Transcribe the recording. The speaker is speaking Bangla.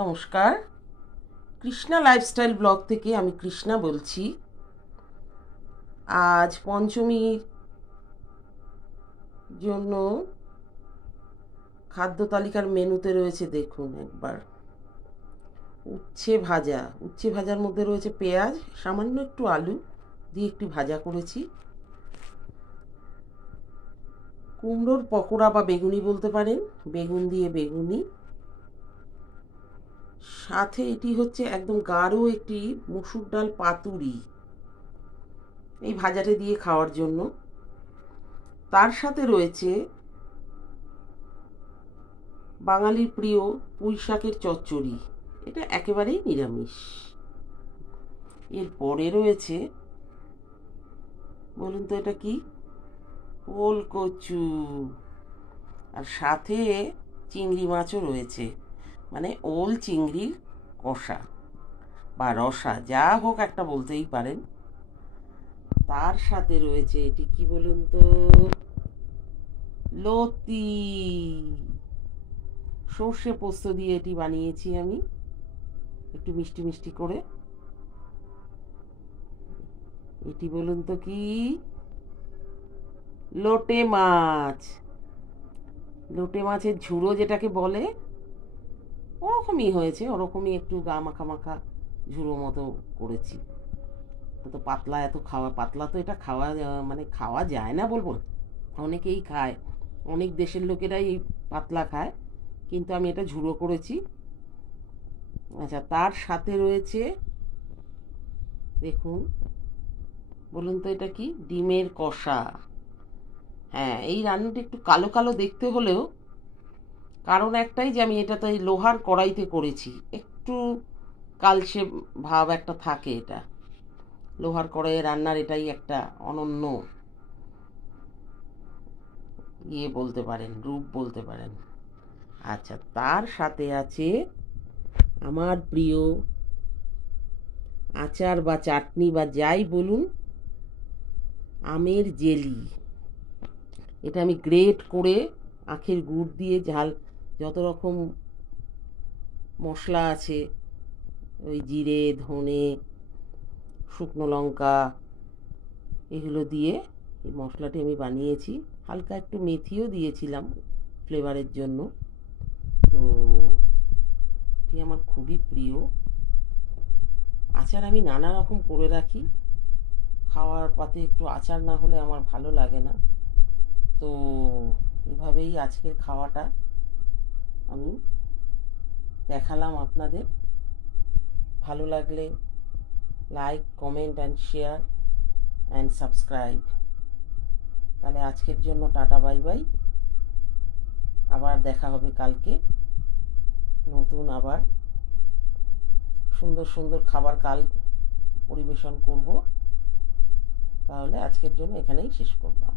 নমস্কার, কৃষ্ণা লাইফস্টাইল ব্লগ থেকে আমি কৃষ্ণা বলছি। আজ পঞ্চমীর জন্য খাদ্য তালিকার মেনুতে রয়েছে, দেখুন একবার, উচ্ছে ভাজা। উচ্ছে ভাজার মধ্যে রয়েছে পেঁয়াজ, সামান্য একটু আলু দিয়ে একটু ভাজা করেছি। কুমড়োর পকোড়া বা বেগুনি বলতে পারেন, বেগুন দিয়ে বেগুনি। সাথে এটি হচ্ছে একদম গাঢ় একটি মসুর ডাল পাতুরি, এই ভাজাটা দিয়ে খাওয়ার জন্য। তার সাথে রয়েছে বাঙালির প্রিয় পুঁই শাকের চচ্চড়ি, এটা একেবারেই নিরামিষ। এরপরে রয়েছে, বলুন তো এটা কি, ওল কচু, আর সাথে চিংড়ি মাছও রয়েছে, মানে ওল চিংড়ির কষা বা রসা, যা হোক একটা বলতেই পারেন। তার সাথে রয়েছে এটি কি বলুন তো, লতি, সর্ষে পোস্ত দিয়ে এটি বানিয়েছি আমি, একটু মিষ্টি মিষ্টি করে। এটি বলুন তো কি, লোটে মাছ, লোটে মাছের ঝুড়ো যেটাকে বলে, ওরকমই হয়েছে, ওরকমই একটু গা মাখা মাখা ঝুড়ো মতো করেছি। তো পাতলা, এত খাওয়া পাতলা তো এটা খাওয়া মানে খাওয়া যায় না বলবো, অনেকেই খায়, অনেক দেশের লোকেরাই এই পাতলা খায়, কিন্তু আমি এটা ঝুড়ো করেছি। আচ্ছা, তার সাথে রয়েছে, দেখুন, বলুন তো এটা কি, ডিমের কষা। হ্যাঁ, এই রান্নাটা একটু কালো কালো দেখতে হলেও কারণ একটাই যে আমি এটা তো এই লোহার কড়াইতে করেছি, একটু কালচে ভাব একটা থাকে, এটা লোহার কড়াইয়ে রান্নার এটাই একটা অনন্য বলতে পারেন, রূপ বলতে পারেন। আচ্ছা, তার সাথে আছে আমার প্রিয় আচার বা চাটনি বা যাই বলুন, আমের জেলি। এটা আমি গ্রেট করে আখের গুড় দিয়ে, ঝাল যত রকম মশলা আছে, ওই জিরে, ধনে, শুকনো লঙ্কা, এগুলো দিয়ে এই মশলাটি আমি বানিয়েছি। হালকা একটু মেথিও দিয়েছিলাম ফ্লেভারের জন্য। তো এটি আমার খুবই প্রিয় আচার। আমি নানা রকম করে রাখি, খাওয়ার পাতে একটু আচার না হলে আমার ভালো লাগে না। তো এভাবেই আজকের খাওয়াটা আমি দেখালাম আপনাদের। ভালো লাগলে like, comment and share and subscribe. তাহলে আজকের জন্য টাটা, বাই বাই। আবার দেখা হবে কালকে, নতুন আবার সুন্দর সুন্দর খাবার কাল পরিবেশন করব। তাহলে আজকের জন্য এখানেই শেষ করলাম।